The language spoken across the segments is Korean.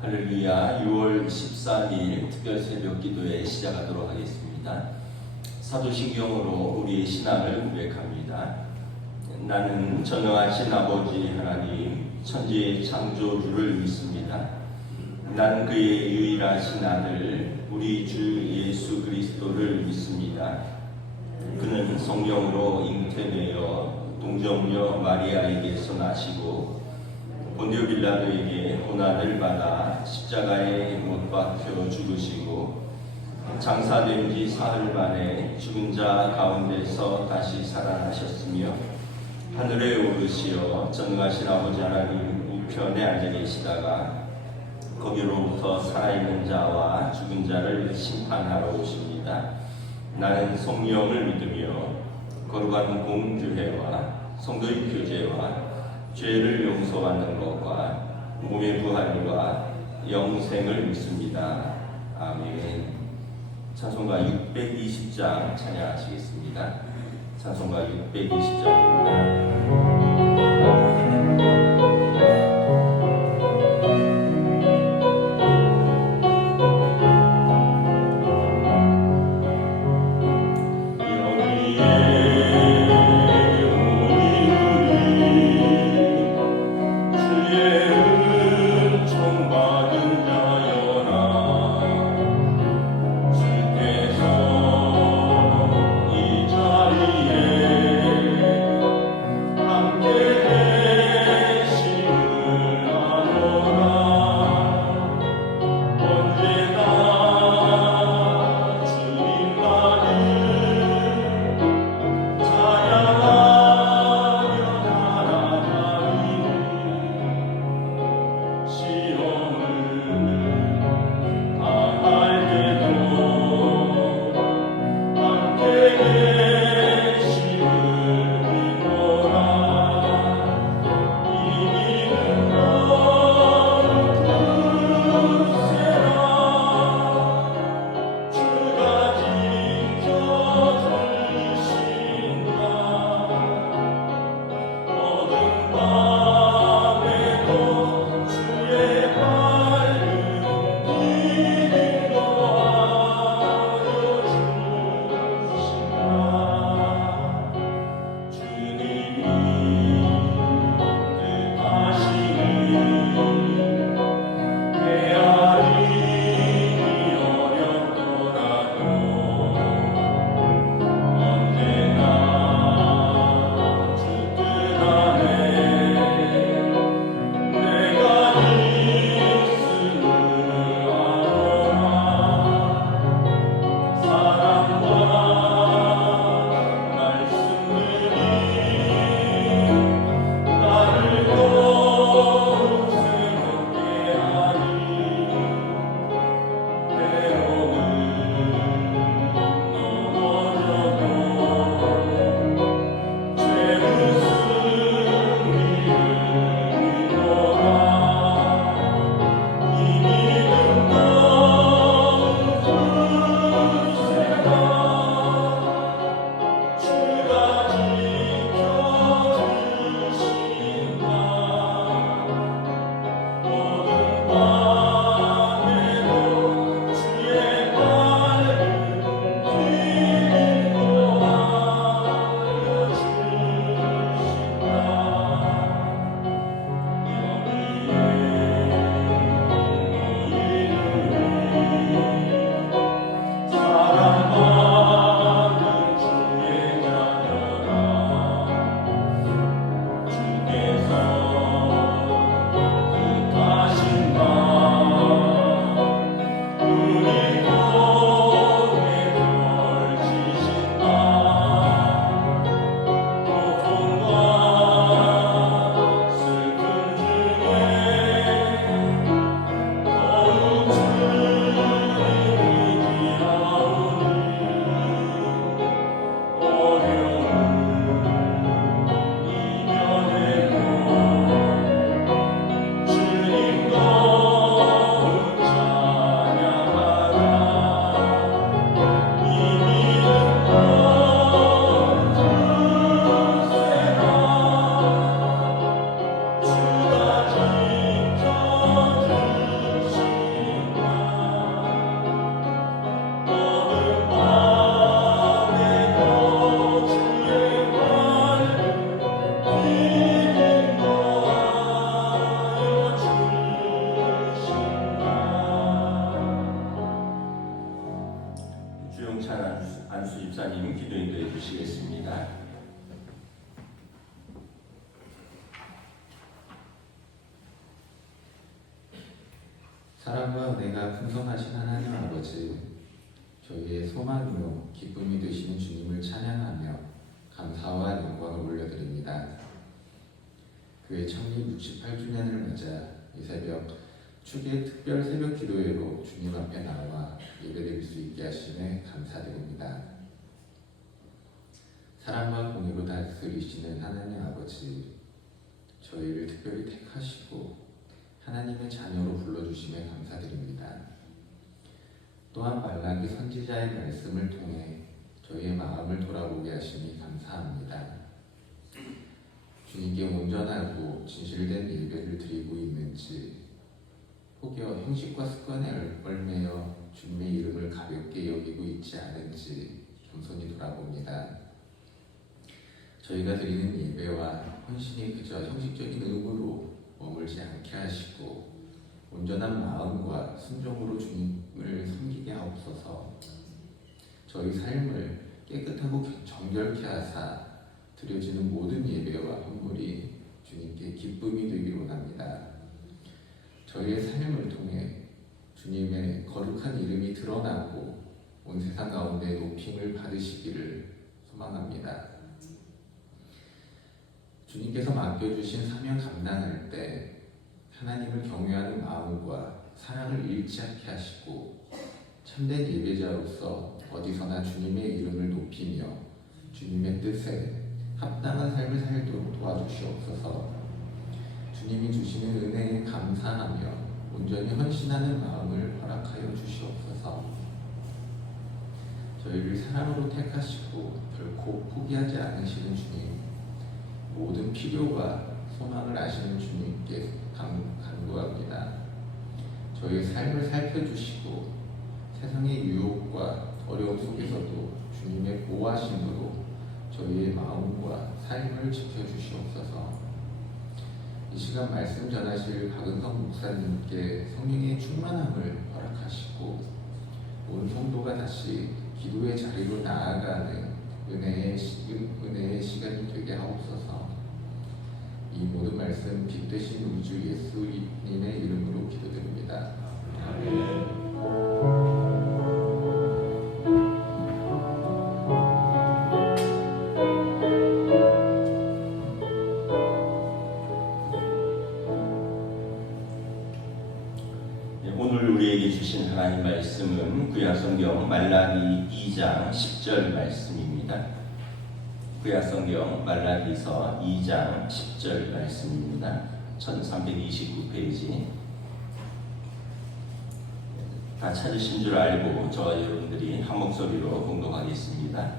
할렐루야. 6월 14일 특별 새벽 기도에 시작하도록 하겠습니다. 사도신경으로 우리의 신앙을 고백합니다. 나는 전능하신 아버지 하나님 천지의 창조주를 믿습니다. 나는 그의 유일하신 아들 우리 주 예수 그리스도를 믿습니다. 그는 성령으로 잉태되어 동정녀 마리아에게서 나시고 본디오 빌라도에게 고난을 받아 십자가에 못 박혀 죽으시고 장사된 지 사흘 만에 죽은 자 가운데서 다시 살아나셨으며 하늘에 오르시어 전능하신 아버지 하나님 우편에 앉아 계시다가 거기로부터 살아있는 자와 죽은 자를 심판하러 오십니다. 나는 성령을 믿으며 거룩한 공교회와 성도의 교제와 죄를 용서받는 것과 몸의 부활과 영생을 믿습니다. 아멘. 찬송가 620장 찬양하시겠습니다. 찬송가 620장입니다. 함께 목사님 기도 인도해 주시겠습니다. 사랑과 은혜가 풍성하신 하나님 아버지, 저희의 소망이요 기쁨이 되시는 주님을 찬양하며 감사와 영광을 올려드립니다. 그의 창립 68주년을 맞아 이 새벽 축의 특별 새벽 기도회로 주님 앞에 나와 예배드릴 수 있게 하시네 감사드립니다. 사랑과 공의로 다스리시는 하나님 아버지, 저희를 특별히 택하시고 하나님의 자녀로 불러주심에 감사드립니다. 또한 말라기 선지자의 말씀을 통해 저희의 마음을 돌아보게 하시니 감사합니다. 주님께 온전하고 진실된 예배를 드리고 있는지, 혹여 형식과 습관에 얽매여 주님의 이름을 가볍게 여기고 있지 않은지 겸손히 돌아봅니다. 저희가 드리는 예배와 헌신이 그저 형식적인 의무로 머물지 않게 하시고 온전한 마음과 순종으로 주님을 섬기게 하옵소서. 저희 삶을 깨끗하고 정결케 하사 드려지는 모든 예배와 헌물이 주님께 기쁨이 되기를 원합니다. 저희의 삶을 통해 주님의 거룩한 이름이 드러나고 온 세상 가운데 높임을 받으시기를 소망합니다. 주님께서 맡겨주신 사명 감당할 때 하나님을 경외하는 마음과 사랑을 잃지 않게 하시고 참된 예배자로서 어디서나 주님의 이름을 높이며 주님의 뜻에 합당한 삶을 살도록 도와주시옵소서. 주님이 주시는 은혜에 감사하며 온전히 헌신하는 마음을 허락하여 주시옵소서. 저희를 사랑으로 택하시고 결코 포기하지 않으시는 주님, 모든 필요와 소망을 아시는 주님께 간구합니다. 저희의 삶을 살펴주시고 세상의 유혹과 어려움 속에서도 주님의 보호하심으로 저희의 마음과 삶을 지켜주시옵소서. 이 시간 말씀 전하실 박은성 목사님께 성령의 충만함을 허락하시고 온 성도가 다시 기도의 자리로 나아가는 은혜의 시간이 되게 하옵소서. 이 모든 말씀 빛 되신 우리 주 예수님의 이름으로 기도드립니다. 아멘. 오늘 우리에게 주신 하나님 말씀은 구약성경 말라기 2장 10절 말씀입니다. 구약성경 말라기서 2장 10절 말씀입니다. 1329페이지. 다 찾으신 줄 알고 저와 여러분들이 한 목소리로 공독하겠습니다.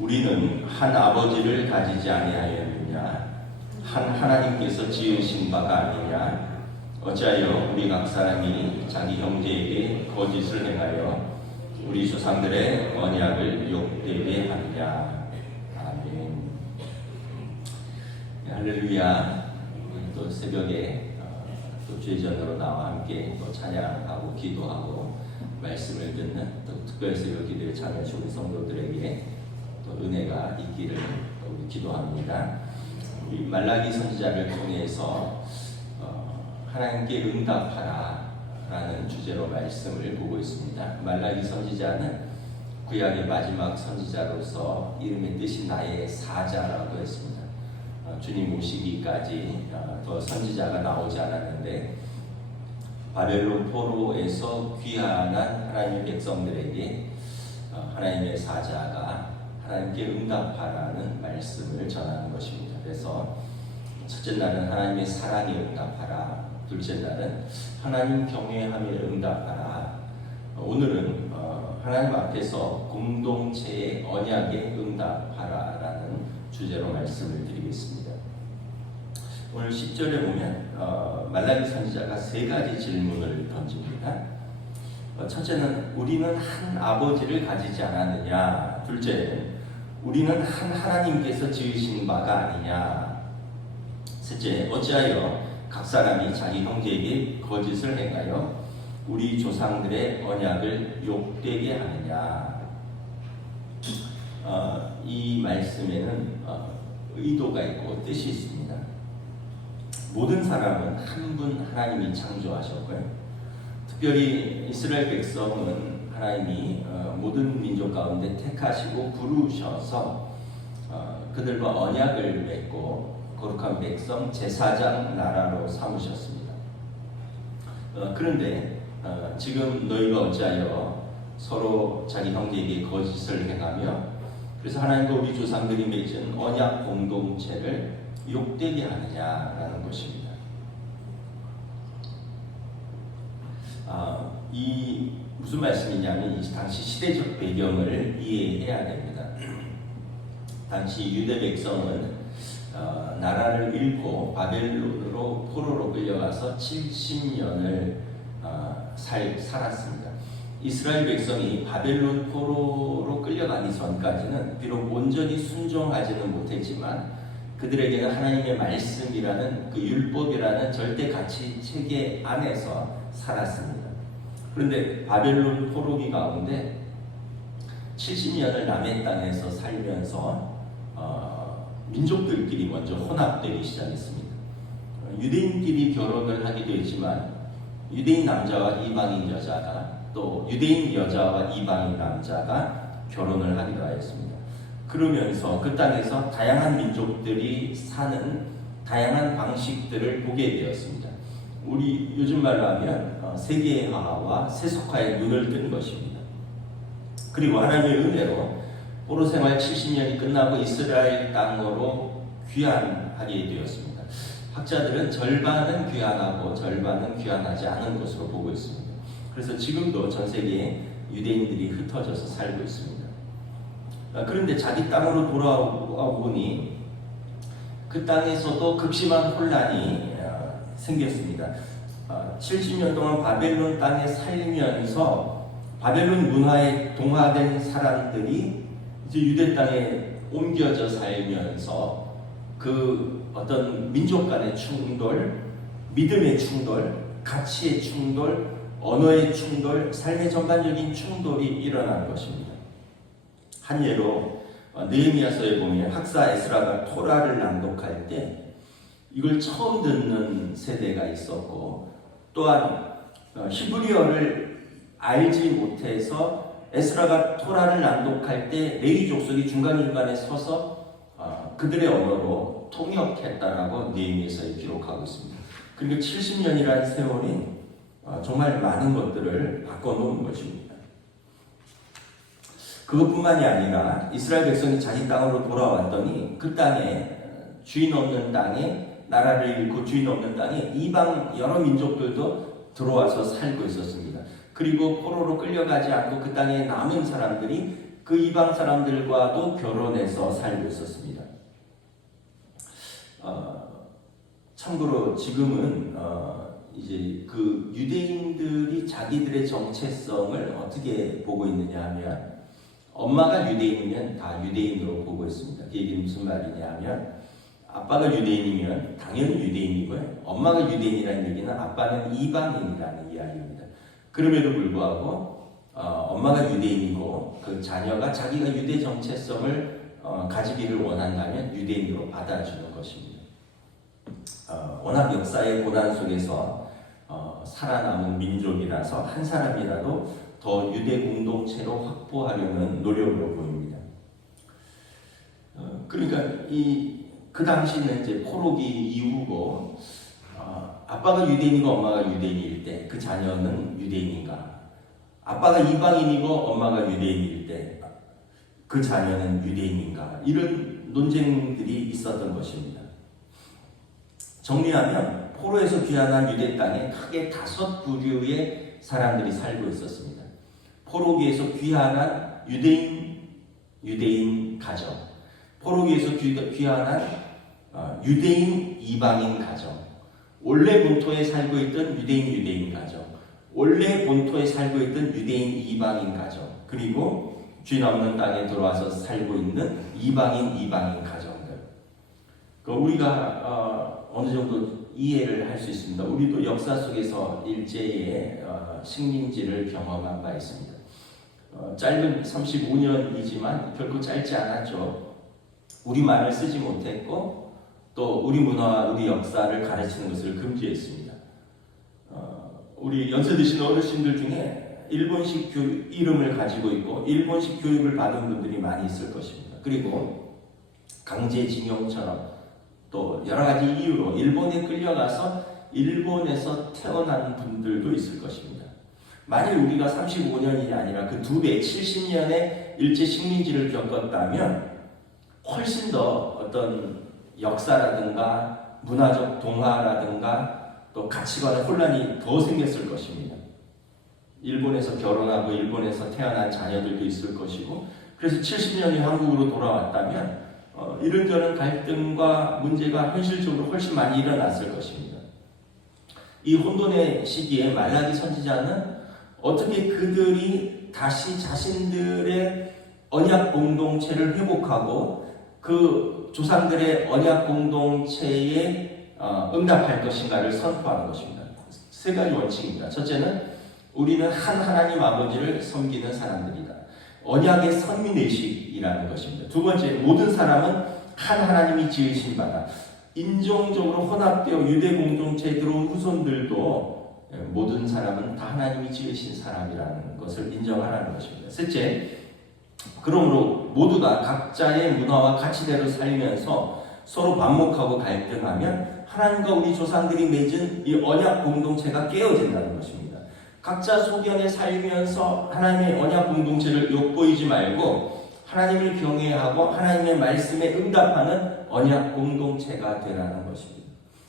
우리는 한 아버지를 가지지 아니하였느냐? 한 하나님께서 지으신 바가 아니냐? 어찌하여 우리 각 사람이 자기 형제에게 거짓을 행하여 우리 조상들의 언약을 욕되게 하느냐? 아멘. 할렐루야. 또 새벽에 또 죄전으로 나와 함께 또 찬양하고 기도하고 말씀을 듣는 또 특별 새벽 기도에 참여하신 우리 성도들에게 또 은혜가 있기를 우리 기도합니다. 우리 말라기 선지자를 통해서 하나님께 응답하라 라는 주제로 말씀을 보고 있습니다. 말라기 선지자는 구약의 마지막 선지자로서 이름의 뜻이 나의 사자라고 했습니다. 주님 오시기까지 더 선지자가 나오지 않았는데 바벨론 포로에서 귀환한 하나님의 백성들에게 하나님의 사자가 하나님께 응답하라는 말씀을 전하는 것입니다. 그래서 첫째 날은 하나님의 사랑에 응답하라, 둘째 날은 하나님 경외함에 응답하라, 오늘은 하나님 앞에서 공동체의 언약에 응답하라라는 주제로 말씀을 드리겠습니다. 오늘 10절에 보면 말라기 선지자가 세 가지 질문을 던집니다. 첫째는 우리는 한 아버지를 가지지 않았느냐? 둘째는 우리는 한 하나님께서 지으신 바가 아니냐? 셋째, 어찌하여 각 사람이 자기 형제에게 거짓을 행하여 우리 조상들의 언약을 욕되게 하느냐? 이 말씀에는 의도가 있고 뜻이 있습니다. 모든 사람은 한 분 하나님이 창조하셨고요. 특별히 이스라엘 백성은 하나님이 모든 민족 가운데 택하시고 부르셔서 그들과 언약을 맺고 거룩한 백성 제사장 나라로 삼으셨습니다. 그런데 지금 너희가 어찌하여 서로 자기 형제에게 거짓을 행하며 그래서 하나님과 우리 조상들이 맺은 언약 공동체를 욕되게 하느냐라는 것입니다. 이 무슨 말씀이냐면 이 당시 시대적 배경을 이해해야 됩니다. 당시 유대 백성은 나라를 잃고 바벨론으로 포로로 끌려가서 70년을 살았습니다. 이스라엘 백성이 바벨론 포로로 끌려가기 전까지는 비록 온전히 순종하지는 못했지만 그들에게는 하나님의 말씀이라는 그 율법이라는 절대 가치 체계 안에서 살았습니다. 그런데 바벨론 포로기 가운데 70년을 남의 땅에서 살면서 민족들끼리 먼저 혼합되기 시작했습니다. 유대인끼리 결혼을 하기도 했지만 유대인 남자와 이방인 여자가 또 유대인 여자와 이방인 남자가 결혼을 하기도 하였습니다. 그러면서 그 땅에서 다양한 민족들이 사는 다양한 방식들을 보게 되었습니다. 우리 요즘 말로 하면 세계화와 세속화에 눈을 뜬 것입니다. 그리고 하나님의 은혜로 포로 생활 70년이 끝나고 이스라엘 땅으로 귀환하게 되었습니다. 학자들은 절반은 귀환하고 절반은 귀환하지 않은 것으로 보고 있습니다. 그래서 지금도 전 세계에 유대인들이 흩어져서 살고 있습니다. 그런데 자기 땅으로 돌아오니 그 땅에서도 극심한 혼란이 생겼습니다. 70년 동안 바벨론 땅에 살면서 바벨론 문화에 동화된 사람들이 이제 유대 땅에 옮겨져 살면서 그 어떤 민족 간의 충돌, 믿음의 충돌, 가치의 충돌, 언어의 충돌, 삶의 전반적인 충돌이 일어난 것입니다. 한 예로 느헤미야서에 보면 학사 에스라가 토라를 낭독할 때 이걸 처음 듣는 세대가 있었고 또한 히브리어를 알지 못해서 에스라가 토라를 낭독할 때 레위 족속이 중간중간에 서서 그들의 언어로 통역했다라고 느헤미야서에 기록하고 있습니다. 그리고 70년이라는 세월이 정말 많은 것들을 바꿔놓은 것입니다. 그것뿐만이 아니라 이스라엘 백성이 자기 땅으로 돌아왔더니 그 땅에 주인 없는 땅에 나라를 잃고 주인 없는 땅에 이방 여러 민족들도 들어와서 살고 있었습니다. 그리고 포로로 끌려가지 않고 그 땅에 남은 사람들이 그 이방 사람들과도 결혼해서 살고 있었습니다. 참고로 지금은 이제 그 유대인들이 자기들의 정체성을 어떻게 보고 있느냐 하면 엄마가 유대인이면 다 유대인으로 보고 있습니다. 그 얘기는 무슨 말이냐 하면 아빠가 유대인이면 당연히 유대인이고요. 엄마가 유대인이라는 얘기는 아빠는 이방인이라는 이야기입니다. 그럼에도 불구하고 엄마가 유대인이고 그 자녀가 자기가 유대 정체성을 가지기를 원한다면 유대인으로 받아주는 것입니다. 워낙 역사의 고난 속에서 살아남은 민족이라서 한 사람이라도 더 유대 공동체로 확보하려는 노력으로 보입니다. 그러니까 그 당시는 이제 포로기 이후고 아빠가 유대인이고 엄마가 유대인일 때 그 자녀는 유대인인가? 아빠가 이방인이고 엄마가 유대인일 때 그 자녀는 유대인인가? 이런 논쟁들이 있었던 것입니다. 정리하면 포로에서 귀환한 유대 땅에 크게 5부류의 사람들이 살고 있었습니다. 포로기에서 귀환한 유대인 가정, 포로기에서 귀환한 유대인 이방인 가정, 원래 본토에 살고 있던 유대인 가정, 원래 본토에 살고 있던 유대인 이방인 가정, 그리고 주인 없는 땅에 들어와서 살고 있는 이방인 가정들. 우리가 어느 정도 이해를 할 수 있습니다. 우리도 역사 속에서 일제의 식민지를 경험한 바 있습니다. 짧은 35년이지만 결코 짧지 않았죠. 우리말을 쓰지 못했고 또 우리 문화와 우리 역사를 가르치는 것을 금지했습니다. 우리 연세 드신 어르신들 중에 일본식 교육 이름을 가지고 있고 일본식 교육을 받은 분들이 많이 있을 것입니다. 그리고 강제징용처럼 또 여러 가지 이유로 일본에 끌려가서 일본에서 태어난 분들도 있을 것입니다. 만일 우리가 35년이 아니라 그 2배 70년의 일제 식민지를 겪었다면 훨씬 더 어떤 역사라든가 문화적 동화라든가 또 가치관의 혼란이 더 생겼을 것입니다. 일본에서 결혼하고 일본에서 태어난 자녀들도 있을 것이고, 그래서 70년이 한국으로 돌아왔다면 이런저런 갈등과 문제가 현실적으로 훨씬 많이 일어났을 것입니다. 이 혼돈의 시기에 말라기 선지자는 어떻게 그들이 다시 자신들의 언약 공동체를 회복하고 그 조상들의 언약 공동체에 응답할 것인가를 선포하는 것입니다. 세 가지 원칙입니다. 첫째는 우리는 한 하나님 아버지를 섬기는 사람들이다. 언약의 선민의식이라는 것입니다. 두 번째, 모든 사람은 한 하나님이 지으신 바다. 인종적으로 혼합되어 유대 공동체에 들어온 후손들도 모든 사람은 다 하나님이 지으신 사람이라는 것을 인정하라는 것입니다. 셋째, 그러므로 모두가 각자의 문화와 가치대로 살면서 서로 반목하고 갈등하면 하나님과 우리 조상들이 맺은 이 언약 공동체가 깨어진다는 것입니다. 각자 소견에 살면서 하나님의 언약 공동체를 욕보이지 말고 하나님을 경외하고 하나님의 말씀에 응답하는 언약 공동체가 되라는 것입니다.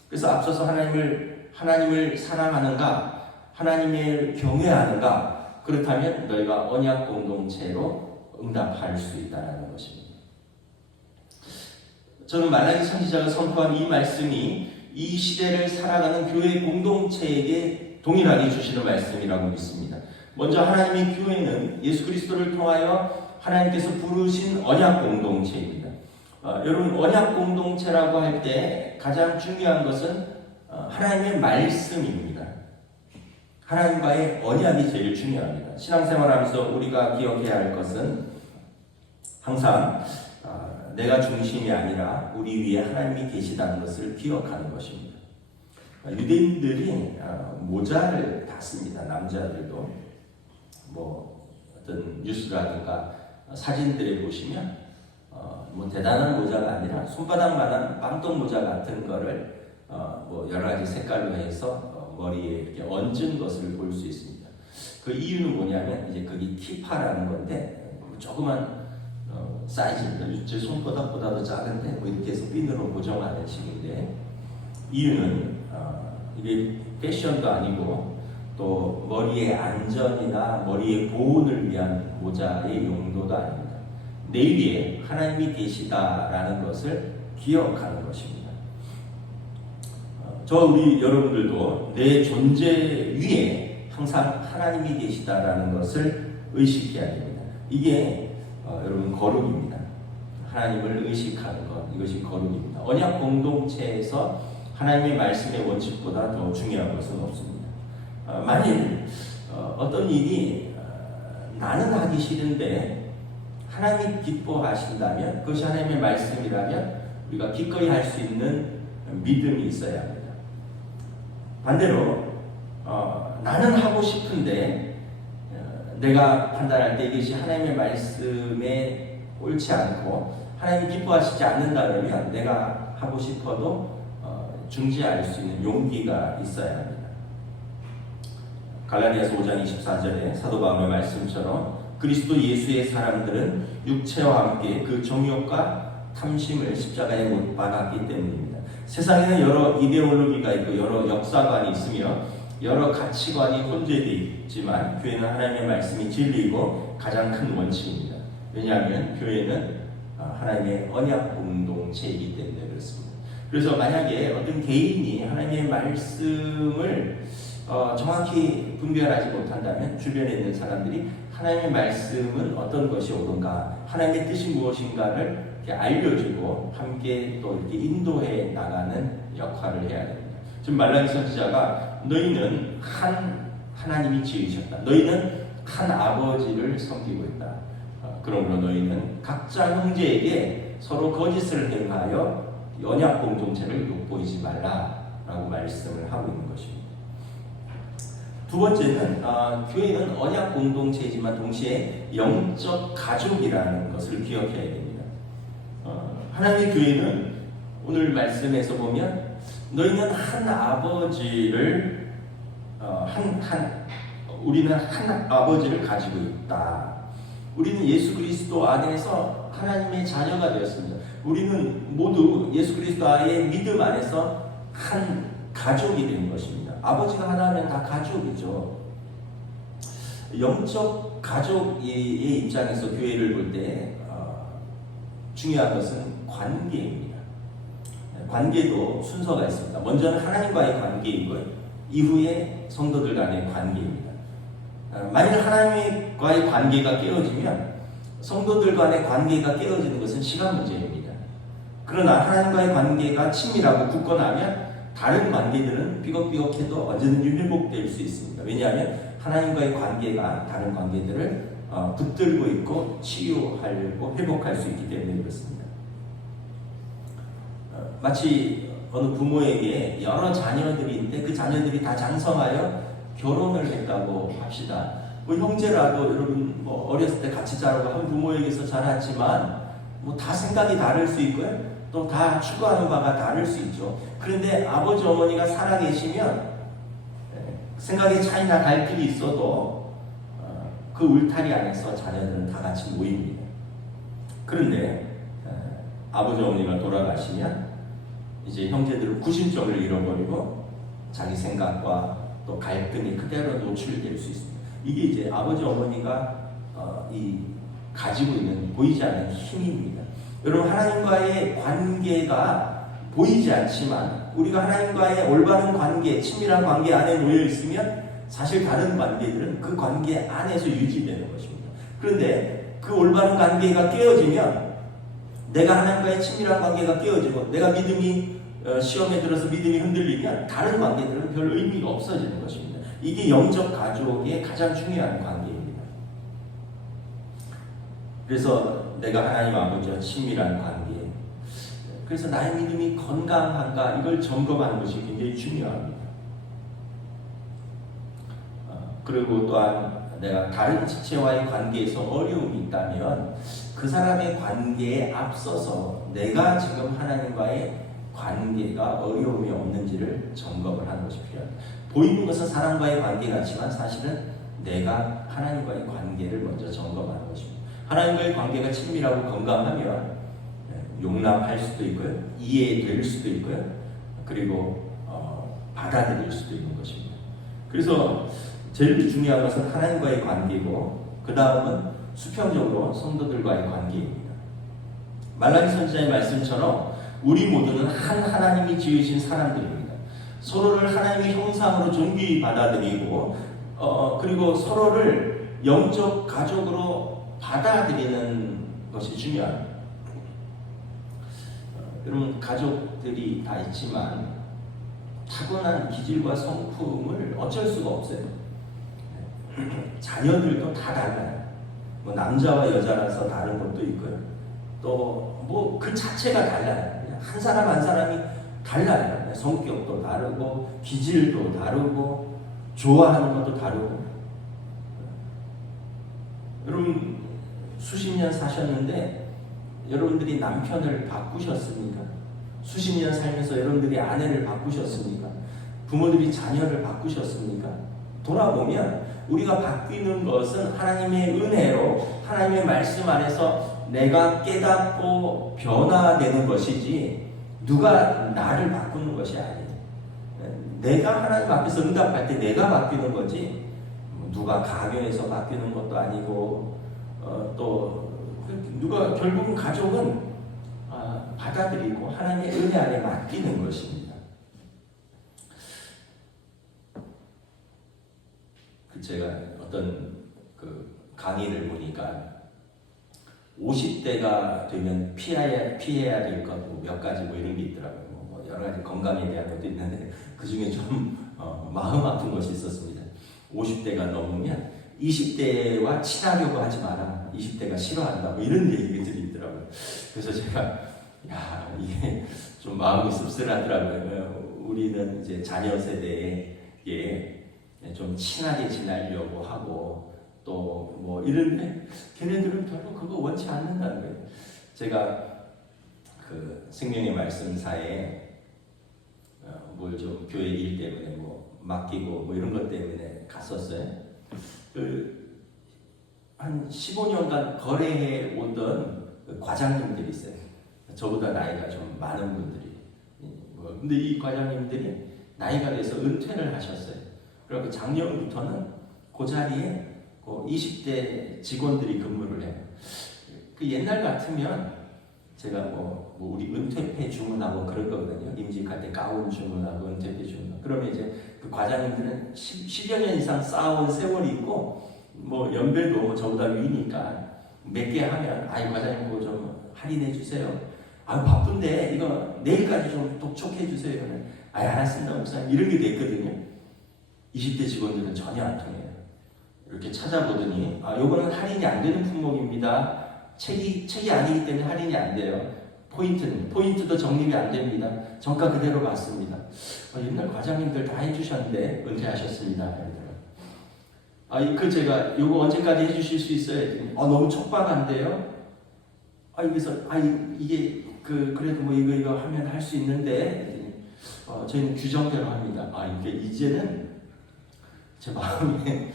그래서 앞서서 하나님을 사랑하는가, 하나님을 경외하는가, 그렇다면 너희가 언약 공동체로 응답할 수 있다는 것입니다. 저는 말라기 선지자가 선포한 이 말씀이 이 시대를 살아가는 교회 공동체에게 동일하게 주시는 말씀이라고 믿습니다. 먼저 하나님의 교회는 예수 그리스도를 통하여 하나님께서 부르신 언약 공동체입니다. 여러분, 언약 공동체라고 할 때 가장 중요한 것은 하나님의 말씀입니다. 하나님과의 언약이 제일 중요합니다. 신앙생활하면서 우리가 기억해야 할 것은 항상 내가 중심이 아니라 우리 위에 하나님이 계시다는 것을 기억하는 것입니다. 유대인들이 모자를 다 씁니다. 남자들도 어떤 뉴스라든가 사진들에 보시면 대단한 모자가 아니라 손바닥만한 빵떡 모자 같은 거를 여러 가지 색깔로 해서 머리에 이렇게 얹은 것을 볼 수 있습니다. 그 이유는 뭐냐면 이제 그게 키파라는 건데 조그만 사이즈입니다. 제 손바닥보다도 작은데 이렇게 해서 핀으로 고정하는 식인데, 이유는 이게 패션도 아니고 또 머리의 안전이나 머리의 보온을 위한 모자의 용도도 아닙니다. 내 위에 하나님이 계시다라는 것을 기억하는 것입니다. 우리 여러분들도 내 존재 위에 항상 하나님이 계시다라는 것을 의식해야 됩니다. 이게 여러분 거룩입니다. 하나님을 의식하는 것, 이것이 거룩입니다. 언약 공동체에서 하나님의 말씀의 원칙보다 더 중요한 것은 없습니다. 만일 어떤 일이 나는 하기 싫은데 하나님이 기뻐하신다면, 그것이 하나님의 말씀이라면 우리가 기꺼이 할 수 있는 믿음이 있어야 합니다. 반대로 나는 하고 싶은데 내가 판단할 때 이것이 하나님의 말씀에 옳지 않고 하나님이 기뻐하시지 않는다 그러면 내가 하고 싶어도 중지할 수 있는 용기가 있어야 합니다. 갈라디아서 5장 24절에 사도 바울의 말씀처럼 그리스도 예수의 사람들은 육체와 함께 그 정욕과 탐심을 십자가에 못 박았기 때문입니다. 세상에는 여러 이데올로기가 있고 여러 역사관이 있으며 여러 가치관이 혼재되어 있지만 교회는 하나님의 말씀이 진리이고 가장 큰 원칙입니다. 왜냐하면 교회는 하나님의 언약 공동체이기 때문에 그렇습니다. 그래서 만약에 어떤 개인이 하나님의 말씀을 정확히 분별하지 못한다면 주변에 있는 사람들이 하나님의 말씀은 어떤 것이 옳은가, 하나님의 뜻이 무엇인가를 이렇게 알려주고 함께 또 이렇게 인도해 나가는 역할을 해야 됩니다. 지금 말라기 선지자가 너희는 하나님이 지으셨다. 너희는 한 아버지를 섬기고 있다. 그러므로 너희는 각자 형제에게 서로 거짓을 행하여 언약 공동체를 돋보이지 말라라고 말씀을 하고 있는 것입니다. 두 번째는 교회는 언약 공동체이지만 동시에 영적 가족이라는 것을 기억해야 됩니다. 하나님의 교회는 오늘 말씀에서 보면 너희는 한 아버지를 우리는 한 아버지를 가지고 있다. 우리는 예수 그리스도 안에서 하나님의 자녀가 되었습니다. 우리는 모두 예수 그리스도 안의 믿음 안에서 한 가족이 된 것입니다. 아버지가 하나면 다 가족이죠. 영적 가족의 입장에서 교회를 볼 때 중요한 것은 관계입니다. 관계도 순서가 있습니다. 먼저는 하나님과의 관계이고 이후에 성도들 간의 관계입니다. 만일 하나님과의 관계가 깨어지면 성도들 간의 관계가 깨어지는 것은 시간 문제입니다. 그러나 하나님과의 관계가 친밀하고 굳건하면 다른 관계들은 삐걱삐걱해도 언제든지 회복될 수 있습니다. 왜냐하면 하나님과의 관계가 다른 관계들을 붙들고 있고 치유하고 회복할 수 있기 때문에 그렇습니다. 마치 어느 부모에게 여러 자녀들이 있는데 그 자녀들이 다 장성하여 결혼을 했다고 합시다. 뭐 형제라도 여러분 뭐 어렸을 때 같이 자라고 한 부모에게서 자랐지만 뭐 다 생각이 다를 수 있고요. 또 다 추구하는 바가 다를 수 있죠. 그런데 아버지 어머니가 살아계시면 생각의 차이나 갈등이 있어도 그 울타리 안에서 자녀들은 다 같이 모입니다. 그런데 아버지 어머니가 돌아가시면 이제 형제들은 구심점을 잃어버리고 자기 생각과 또 갈등이 그대로 노출될 수 있습니다. 이게 이제 아버지 어머니가 가지고 있는 보이지 않는 힘입니다. 여러분 하나님과의 관계가 보이지 않지만 우리가 하나님과의 올바른 관계, 친밀한 관계 안에 놓여 있으면 사실 다른 관계들은 그 관계 안에서 유지되는 것입니다. 그런데 그 올바른 관계가 깨어지면 내가 하나님과의 친밀한 관계가 깨어지고 내가 믿음이 시험에 들어서 믿음이 흔들리면 다른 관계들은 별 의미가 없어지는 것입니다. 이게 영적 가족의 가장 중요한 관계입니다. 그래서 내가 하나님 아버지와 친밀한 관계, 그래서 나의 믿음이 건강한가 이걸 점검하는 것이 굉장히 중요합니다. 그리고 또한 내가 다른 지체와의 관계에서 어려움이 있다면 그 사람의 관계에 앞서서 내가 지금 하나님과의 관계가 어려움이 없는지를 점검을 하는 것이 필요합니다. 보이는 것은 사람과의 관계 같지만 사실은 내가 하나님과의 관계를 먼저 점검하는 것입니다. 하나님과의 관계가 친밀하고 건강하면 용납할 수도 있고요, 이해될 수도 있고요, 그리고 받아들일 수도 있는 것입니다. 그래서 제일 중요한 것은 하나님과의 관계고 그 다음은 수평적으로 성도들과의 관계입니다. 말라기 선지자의 말씀처럼 우리 모두는 한 하나님이 지으신 사람들입니다. 서로를 하나님의 형상으로 존귀히 받아들이고 그리고 서로를 영적 가족으로 받아들이는 것이 중요합니다. 여러분 가족들이 다 있지만 타고난 기질과 성품을 어쩔 수가 없어요. 자녀들도 다 달라요. 뭐 남자와 여자라서 다른 것도 있고요. 또 뭐 그 자체가 달라요. 그냥 한 사람 한 사람이 달라요. 성격도 다르고 기질도 다르고 좋아하는 것도 다르고. 여러분 수십 년 사셨는데 여러분들이 남편을 바꾸셨습니까? 수십 년 살면서 여러분들이 아내를 바꾸셨습니까? 부모들이 자녀를 바꾸셨습니까? 돌아보면 우리가 바뀌는 것은 하나님의 은혜로 하나님의 말씀 안에서 내가 깨닫고 변화되는 것이지 누가 나를 바꾸는 것이 아니에요. 내가 하나님 앞에서 응답할 때 내가 바뀌는 거지 누가 강요해서 바뀌는 것도 아니고 또 누가 결국은 가족은 받아들이고 하나님의 은혜 안에 맡기는 것입니다. 제가 어떤 강의를 보니까 50대가 되면 피해야 될 것 몇 가지 뭐 이런 게 있더라고요. 뭐 여러 가지 건강에 대한 것도 있는데 그 중에 좀 마음 아픈 것이 있었습니다. 50대가 넘으면 20대와 친하려고 하지 마라. 20대가 싫어한다. 뭐 이런 얘기들이 있더라고요. 그래서 제가 야 이게 좀 마음이 씁쓸하더라고요. 우리는 이제 자녀 세대에 좀 친하게 지내려고 하고 또 뭐 이런데 걔네들은 별로 그거 원치 않는다는 거예요. 제가 그 생명의 말씀사에 뭘 좀 교회 일 때문에 뭐 맡기고 뭐 이런 것 때문에 갔었어요. 한 15년간 거래해 오던 그 과장님들이 있어요. 저보다 나이가 좀 많은 분들이. 근데 이 과장님들이 나이가 돼서 은퇴를 하셨어요. 그리고 작년부터는 그 자리에 20대 직원들이 근무를 해요. 그 옛날 같으면 제가 뭐 우리 은퇴패 주문하고 그럴 거거든요. 임직할 때 가운 주문하고 은퇴패 주문. 그러면 이제 그 과장님들은 10여 년 이상 쌓아온 세월이 있고 뭐 연배도 저보다 위니까 몇 개 하면 아이 과장님 그거 좀 할인해 주세요. 아 바쁜데 이거 내일까지 좀 독촉해 주세요. 아 알았습니다 목사님. 이런 게 됐거든요. 20대 직원들은 전혀 안 통해요. 이렇게 찾아보더니 요거는 할인이 안 되는 품목입니다. 책이 아니기 때문에 할인이 안 돼요. 포인트도 적립이 안 됩니다. 정가 그대로 받습니다. 옛날 과장님들 다 해주셨는데 은퇴하셨습니다. 그 제가 요거 언제까지 해주실 수 있어요? 했더니 너무 촉박한데요. 그래서 이게 그래도 뭐 이거 하면 할 수 있는데 저희는 규정대로 합니다. 이게 이제는 제 마음에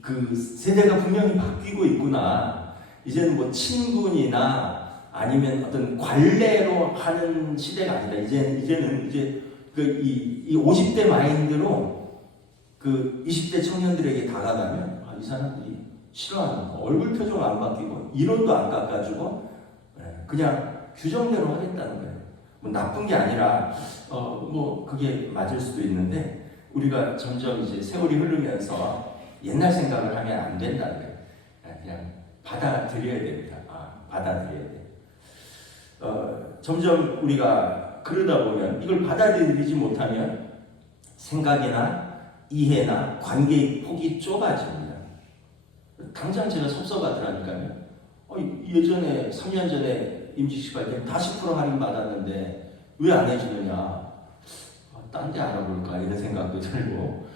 그 세대가 분명히 바뀌고 있구나. 이제는 뭐 친분이나 아니면 어떤 관례로 하는 시대가 아니다. 이제는 이 50대 마인드로 그 20대 청년들에게 다가가면 이 사람들이 싫어하는 거. 얼굴 표정 안 바뀌고 이론도 안 깎아주고 그냥 규정대로 하겠다는 거예요. 뭐 나쁜 게 아니라 뭐 그게 맞을 수도 있는데 우리가 점점 이제 세월이 흐르면서 옛날 생각을 하면 안 된다는 거예요. 그냥 받아들여야 됩니다. 받아들여야 돼. 점점 우리가 그러다 보면 이걸 받아들이지 못하면 생각이나 이해나 관계의 폭이 좁아집니다. 당장 제가 섭섭하더라니까요. 예전에 3년 전에 임직식할 때 다 10% 할인 받았는데 왜 안 해주느냐? 딴 데 알아볼까 이런 생각도 들고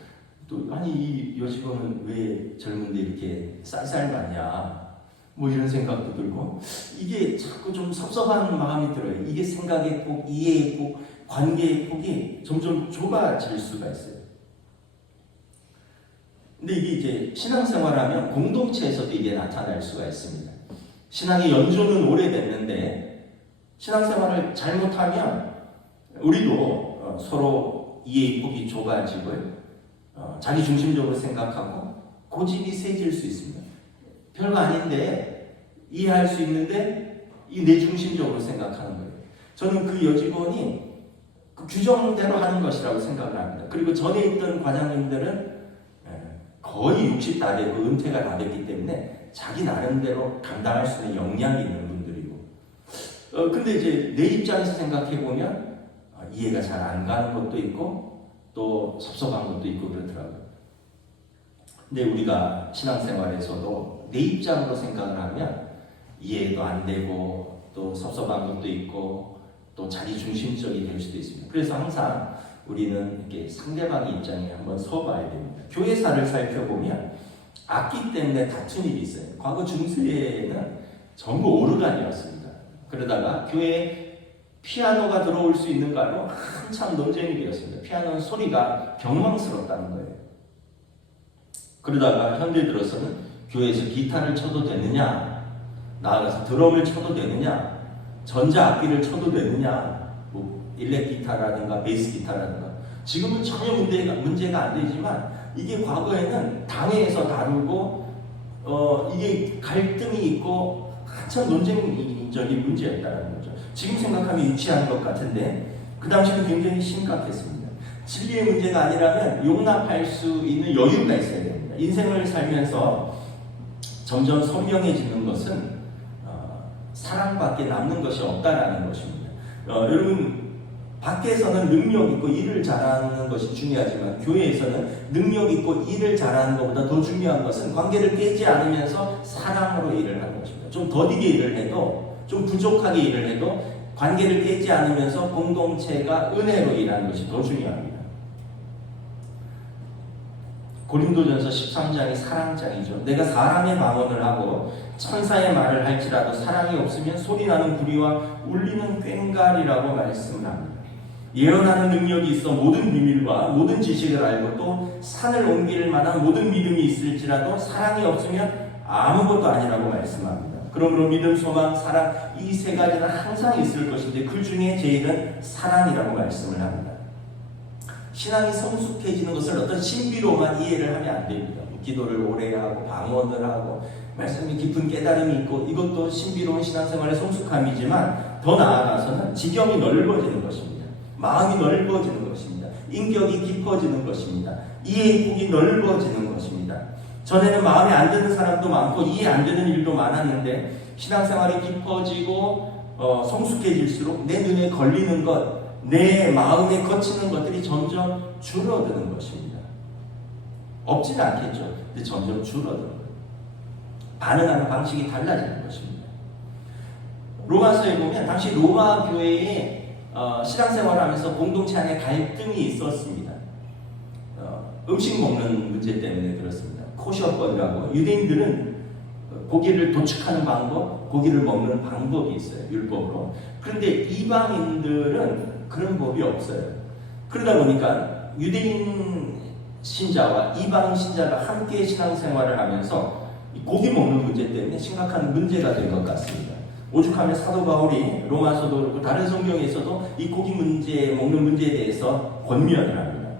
또 이 여직원은 왜 젊은데 이렇게 쌀쌀맞냐 뭐 이런 생각도 들고 이게 자꾸 좀 섭섭한 마음이 들어요. 이게 생각의 폭, 이해의 폭, 관계의 폭이 점점 좁아질 수가 있어요. 근데 이게 이제 신앙생활하면 공동체에서도 이게 나타날 수가 있습니다. 신앙의 연조는 오래됐는데 신앙생활을 잘못하면 우리도 서로 이해의 폭이 좁아지고요. 자기 중심적으로 생각하고 고집이 세질 수 있습니다. 별거 아닌데 이해할 수 있는데 이 내 중심적으로 생각하는 거예요. 저는 그 여직원이 그 규정대로 하는 것이라고 생각을 합니다. 그리고 전에 있던 과장님들은 거의 60 다 되고 은퇴가 다 됐기 때문에 자기 나름대로 감당할 수 있는 역량이 있는 분들이고 근데 이제 내 입장에서 생각해 보면 이해가 잘 안 가는 것도 있고 또 섭섭한 것도 있고 그렇더라고요. 근데 우리가 신앙생활에서도 내 입장으로 생각을 하면 이해도 안 되고 또 섭섭한 것도 있고 또 자기 중심적이 될 수도 있습니다. 그래서 항상 우리는 이렇게 상대방의 입장에 한번 서봐야 됩니다. 교회사를 살펴보면 악기 때문에 다툰 일이 있어요. 과거 중세에는 전부 오르간이었습니다. 그러다가 교회에 피아노가 들어올 수 있는가로 한참 논쟁이 되었습니다. 피아노는 소리가 병망스럽다는 거예요. 그러다가 현대 들어서는 교회에서 기타를 쳐도 되느냐, 나아가서 드럼을 쳐도 되느냐, 전자악기를 쳐도 되느냐, 뭐 일렉 기타라든가 베이스 기타라든가 지금은 전혀 문제가 안 되지만 이게 과거에는 당회에서 다루고 이게 갈등이 있고 한참 논쟁적인 문제였다는 거죠. 지금 생각하면 유치한 것 같은데 그 당시는 굉장히 심각했습니다. 진리의 문제가 아니라면 용납할 수 있는 여유가 있어야 됩니다. 인생을 살면서 점점 선명해지는 것은 사랑밖에 남는 것이 없다라는 것입니다. 여러분 밖에서는 능력 있고 일을 잘하는 것이 중요하지만 교회에서는 능력 있고 일을 잘하는 것보다 더 중요한 것은 관계를 깨지 않으면서 사랑으로 일을 하는 것입니다. 좀 더디게 일을 해도, 좀 부족하게 일을 해도 관계를 깨지 않으면서 공동체가 은혜로 일하는 것이 더 중요합니다. 고린도전서 13장이 사랑장이죠. 내가 사람의 방언을 하고 천사의 말을 할지라도 사랑이 없으면 소리나는 구리와 울리는 꽹과리라고 말씀을 합니다. 예언하는 능력이 있어 모든 비밀과 모든 지식을 알고 또 산을 옮길 만한 모든 믿음이 있을지라도 사랑이 없으면 아무것도 아니라고 말씀합니다. 그러므로 믿음, 소망, 사랑 이 세 가지는 항상 있을 것인데 그 중에 제일은 사랑이라고 말씀을 합니다. 신앙이 성숙해지는 것을 어떤 신비로만 이해를 하면 안 됩니다. 기도를 오래 하고 방언을 하고 말씀이 깊은 깨달음이 있고 이것도 신비로운 신앙생활의 성숙함이지만 더 나아가서는 지경이 넓어지는 것입니다. 마음이 넓어지는 것입니다. 인격이 깊어지는 것입니다. 이해의 폭이 넓어지는 것입니다. 전에는 마음에 안 드는 사람도 많고 이해 안 되는 일도 많았는데 신앙생활이 깊어지고 성숙해질수록 내 눈에 걸리는 것, 내 마음에 거치는 것들이 점점 줄어드는 것입니다. 없지는 않겠죠. 근데 점점 줄어드는 거예요. 반응하는 방식이 달라지는 것입니다. 로마서에 보면 당시 로마 교회에 신앙생활을 하면서 공동체 안에 갈등이 있었습니다. 음식 먹는 문제 때문에 그렇습니다. 코셔법이라고 유대인들은 고기를 도축하는 방법, 고기를 먹는 방법이 있어요. 율법으로. 그런데 이방인들은 그런 법이 없어요. 그러다 보니까 유대인 신자와 이방인 신자가 함께 신앙생활을 하면서 고기 먹는 문제 때문에 심각한 문제가 된 것 같습니다. 오죽하면 사도 바울이 로마서도 그렇고 다른 성경에서도 이 고기 문제, 먹는 문제에 대해서 권면을 합니다.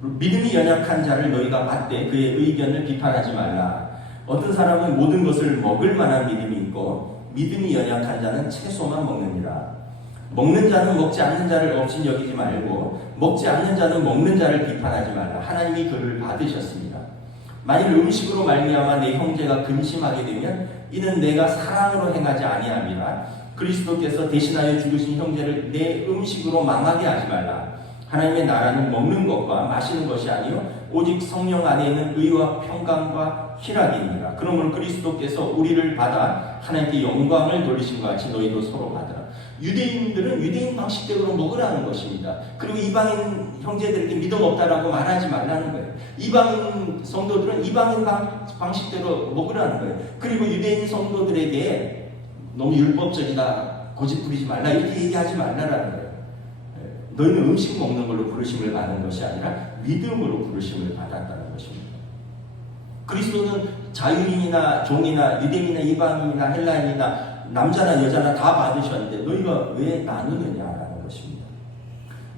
믿음이 연약한 자를 너희가 받되 그의 의견을 비판하지 말라. 어떤 사람은 모든 것을 먹을 만한 믿음이 있고 믿음이 연약한 자는 채소만 먹느니라. 먹는 자는 먹지 않는 자를 없인 여기지 말고 먹지 않는 자는 먹는 자를 비판하지 말라. 하나님이 그를 받으셨습니다. 만일 음식으로 말미암아 내 형제가 근심하게 되면 이는 내가 사랑으로 행하지 아니함이라. 그리스도께서 대신하여 죽으신 형제를 내 음식으로 망하게 하지 말라. 하나님의 나라는 먹는 것과 마시는 것이 아니요 오직 성령 안에 있는 의와 평강과 희락이니라. 그러므로 그리스도께서 우리를 받아 하나님께 영광을 돌리신 것 같이 너희도 서로 받으라. 유대인들은 유대인 방식대로 먹으라는 것입니다. 그리고 이방인 형제들에게 믿음 없다라고 말하지 말라는 거예요. 이방인 성도들은 이방인 방식대로 먹으라는 거예요. 그리고 유대인 성도들에게 너무 율법적이다, 고집 부리지 말라 이렇게 얘기하지 말라라는 거예요. 너희는 음식 먹는 걸로 부르심을 받은 것이 아니라 믿음으로 부르심을 받았다는 것입니다. 그리스도는 자유인이나 종이나 유대인이나 이방인이나 헬라인이나 남자나 여자나 다 받으셨는데 너희가 왜 나누느냐라는 것입니다.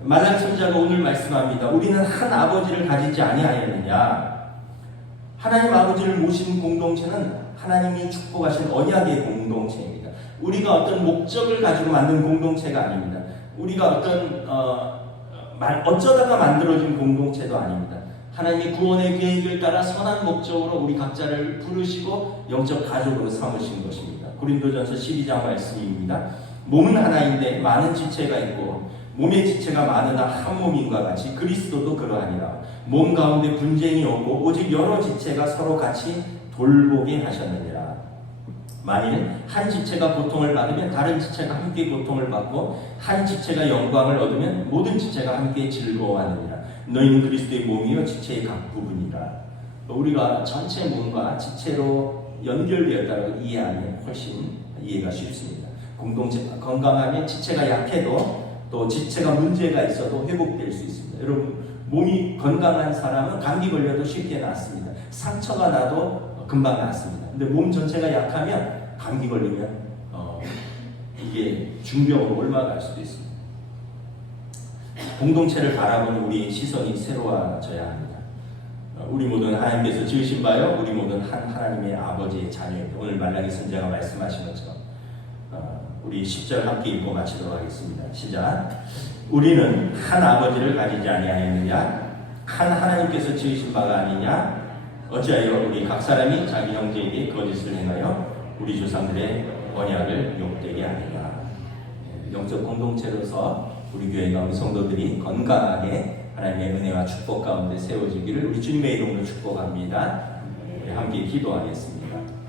말라기 선지자가 오늘 말씀합니다. 우리는 한 아버지를 가지지 아니하였느냐. 하나님 아버지를 모신 공동체는 하나님이 축복하신 언약의 공동체입니다. 우리가 어떤 목적을 가지고 만든 공동체가 아닙니다. 우리가 어떤 어쩌다가 만들어진 공동체도 아닙니다. 하나님의 구원의 계획을 따라 선한 목적으로 우리 각자를 부르시고 영적 가족으로 삼으신 것입니다. 고린도전서 12장 말씀입니다. 몸은 하나인데 많은 지체가 있고 몸의 지체가 많으나 한 몸인과 같이 그리스도도 그러하니라. 몸 가운데 분쟁이 없고 오직 여러 지체가 서로 같이 돌보게 하셨느니라. 만일 한 지체가 고통을 받으면 다른 지체가 함께 고통을 받고 한 지체가 영광을 얻으면 모든 지체가 함께 즐거워하느니라. 너희는 그리스도의 몸이요 지체의 각 부분이라. 우리가 전체 몸과 지체로 연결되었다고 이해하면 훨씬 이해가 쉽습니다. 공동체가 건강하면 지체가 약해도 또 지체가 문제가 있어도 회복될 수 있습니다. 여러분 몸이 건강한 사람은 감기 걸려도 쉽게 낫습니다. 상처가 나도 금방 낫습니다. 근데 몸 전체가 약하면 감기 걸리면 이게 중병으로 올라갈 수도 있습니다. 공동체를 바라보는 우리의 시선이 새로워져야 합니다. 우리 모두는 하나님께서 지으신 바요 우리 모두는 한 하나님의 아버지의 자녀입니다. 오늘 말라기 선지자가 말씀하신 것처럼 우리 10절 함께 읽고 마치도록 하겠습니다. 시작. 우리는 한 아버지를 가지지 아니하였느냐? 한 하나님께서 지으신 바가 아니냐? 어찌하여 우리 각 사람이 자기 형제에게 거짓을 행하여 우리 조상들의 언약을 욕되게 하느냐? 영적 공동체로서 우리 교회가 우리 성도들이 건강하게 하나님의 은혜와 축복 가운데 세워지기를 우리 주님의 이름으로 축복합니다. 우리 함께 기도하겠습니다.